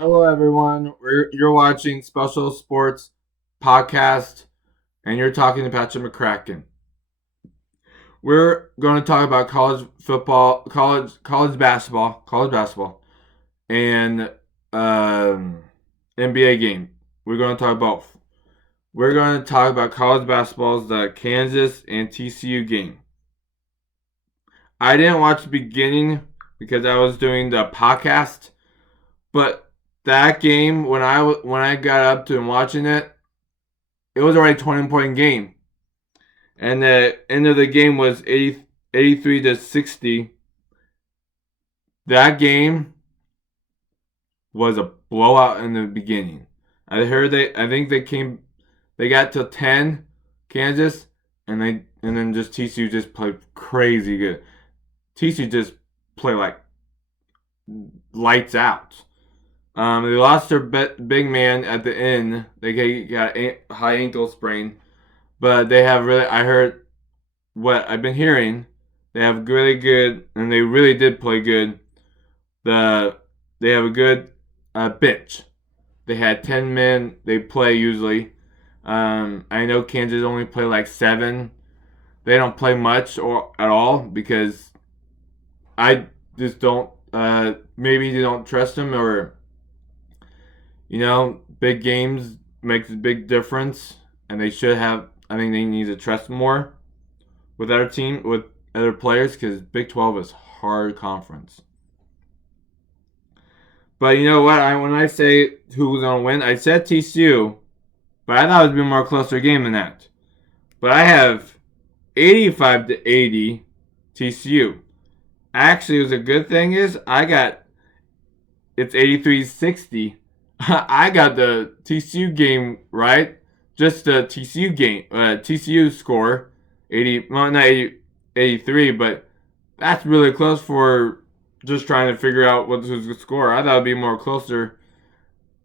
Hello, everyone. You're watching Special Sports Podcast, and you're talking to Patrick McCracken. We're going to talk about college football, college basketball, and um, NBA game. We're going to talk both. We're going to talk about college basketball's the Kansas and TCU game. I didn't watch the beginning because I was doing the podcast, but that game when I got up to and watching it, it was already a 20-point game. And the end of the game was 83 to 60. That game was a blowout in the beginning. I think they got to 10 Kansas and then just TCU just played crazy good. TCU just played like lights out. They lost their big man at the end. They got a high ankle sprain, but they have really. I heard what I've been hearing. They have really good, and they really did play good. They have a good bench. They had 10 men. They play usually. I know Kansas only play like 7. They don't play much or at all because I just don't. Maybe they don't trust them or big games makes a big difference, and they should have. I think they need to trust more with other with other players because Big 12 is hard conference. But you know what? When I say who's gonna win, I said TCU, but I thought it would be a more closer game than that. But I have 85 to 80 TCU. Actually, it was a good thing is it's 83-60. I got the TCU game right. Just the TCU game, TCU score, 80. Well, not 80, 83, but that's really close for just trying to figure out who's the score. I thought it'd be more closer.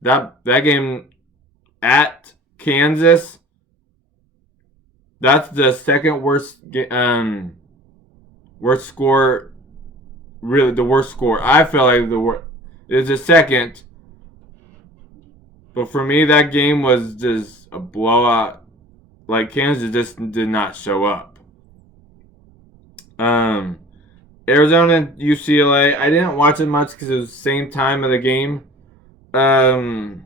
That game at Kansas, that's the second worst score. Really, the worst score. I felt like the worst. It's the second. But for me, that game was just a blowout. Like Kansas just did not show up. Um, Arizona and UCLA. I didn't watch it much because it was the same time of the game. Um,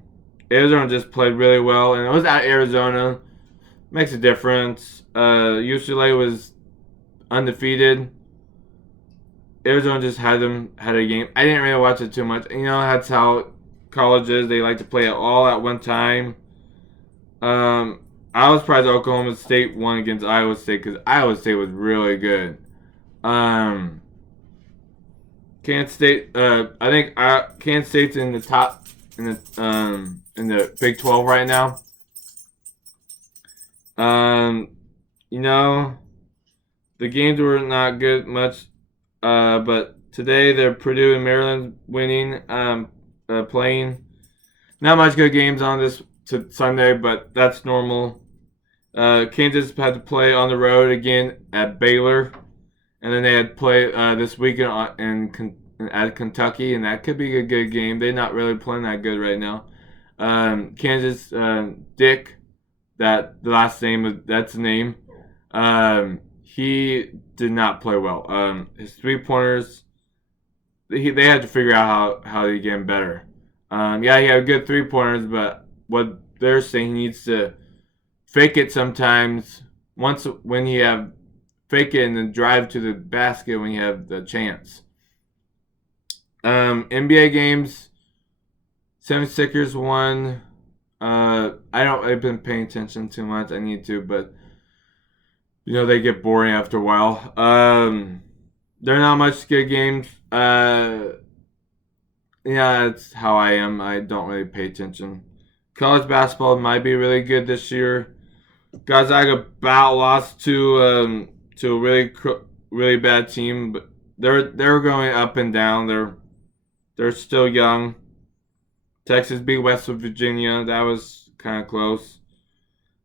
Arizona just played really well, and it was at Arizona. Makes a difference. UCLA was undefeated. Arizona just had a game. I didn't really watch it too much. That's how colleges they like to play it all at one time. I was surprised Oklahoma State won against Iowa State because Iowa State was really good. Um, Kansas State. I think Kansas State's in the top in the Big 12 right now. Um, you know the games were not good much, but today they're Purdue and Maryland winning. Playing. Not much good games on this Sunday, but that's normal. Kansas had to play on the road again at Baylor, and then they had to play this weekend at Kentucky, and that could be a good game. They're not really playing that good right now. Kansas Dick, that the last name that's the name. He did not play well. His 3-pointers, they had to figure out how to get him better. Yeah, he had good 3-pointers, but what they're saying, he needs to fake it sometimes. When you have fake it and then drive to the basket when you have the chance. NBA games, 76ers won. I've been paying attention too much. I need to, but they get boring after a while. They're not much good games. Yeah, that's how I am. I don't really pay attention. College basketball might be really good this year. Gonzaga about lost to a really bad team, but they're going up and down. They're still young. Texas beat West Virginia. That was kind of close.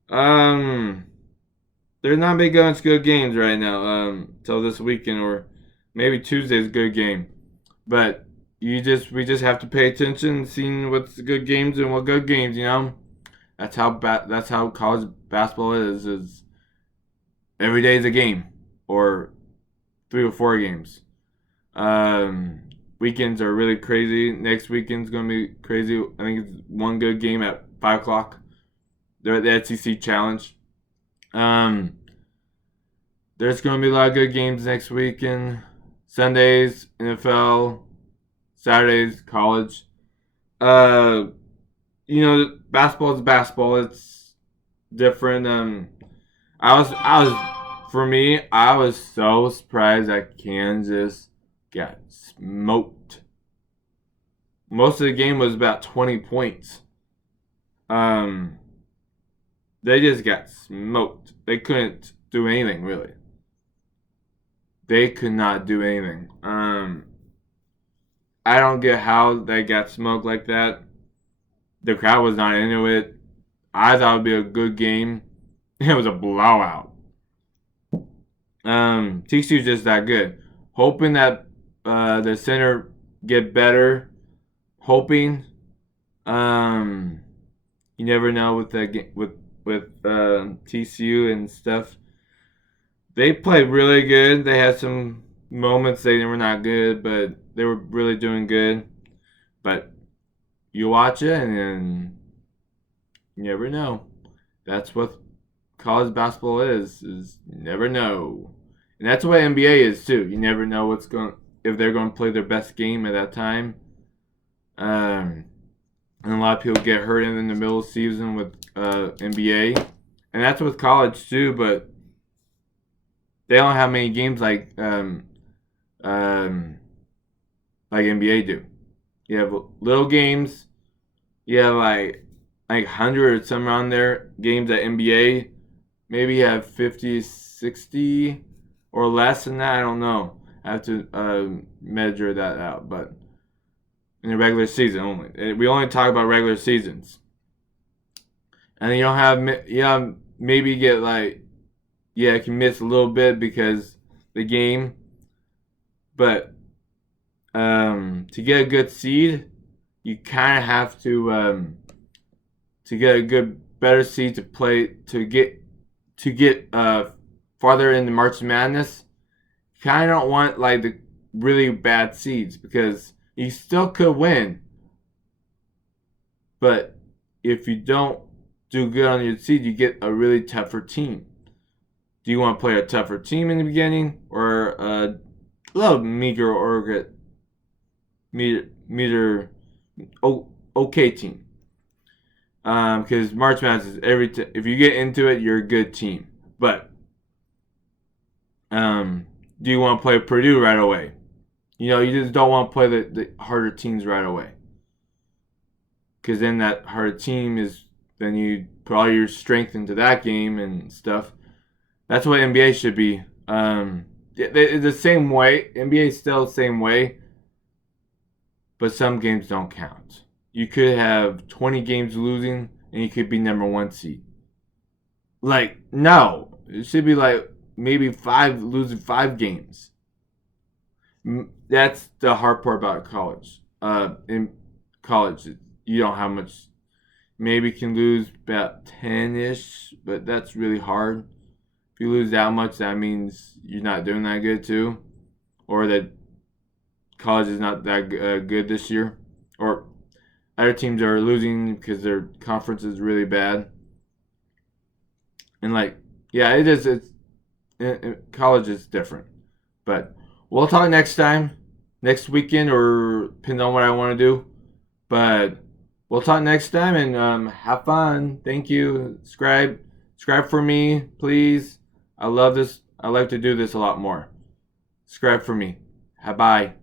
They're not big against good games right now. Till this weekend or maybe Tuesday's a good game, but we just have to pay attention, seeing what's good games and what good games. That's how college basketball is. Is every day is a game, or 3 or 4 games. Weekends are really crazy. Next weekend's gonna be crazy. I think it's one good game at 5 o'clock. They're at the SEC Challenge. There's gonna be a lot of good games next weekend. Sundays, NFL. Saturdays, college. Uh, basketball is basketball. It's different. For me, I was so surprised that Kansas got smoked. Most of the game was about 20 points. They just got smoked. They couldn't do anything, really. They could not do anything. I don't get how they got smoked like that. The crowd was not into it. I thought it would be a good game. It was a blowout. TCU's just that good. Hoping that the center get better. Hoping. You never know with TCU and stuff. They played really good. They had some moments they were not good, but they were really doing good. But you watch it and you never know. That's what college basketball is you never know. And that's what NBA is too. You never know if they're going to play their best game at that time. And a lot of people get hurt in the middle of the season with NBA. And that's with college too, but they don't have many games like NBA do. You have little games. You have like 100 or something around there games at NBA. Maybe you have 50, 60 or less than that. I don't know. I have to measure that out. But in the regular season only. We only talk about regular seasons. And you don't have, maybe get you can miss a little bit because the game. But to get a good seed, you kind of have to get a better seed to play to get farther into March Madness. You kind of don't want the really bad seeds because you still could win. But if you don't do good on your seed, you get a really tougher team. Do you want to play a tougher team in the beginning or a little meager or okay team? Because March Madness is if you get into it, you're a good team. But do you want to play Purdue right away? You just don't want to play the harder teams right away. Because then that harder team then you put all your strength into that game and stuff. That's what NBA should be. The same way. NBA is still the same way. But some games don't count. You could have 20 games losing and you could be number 1 seed. No. It should be maybe losing 5 games. That's the hard part about college. In college, you don't have much. Maybe you can lose about 10-ish, but that's really hard. If you lose that much, that means you're not doing that good too. Or that college is not that good this year. Or other teams are losing because their conference is really bad. And it is. College is different. But we'll talk next time, next weekend, or depends on what I want to do. But we'll talk next time and have fun. Thank you. Subscribe for me, please. I love this. I like to do this a lot more. Subscribe for me. Bye.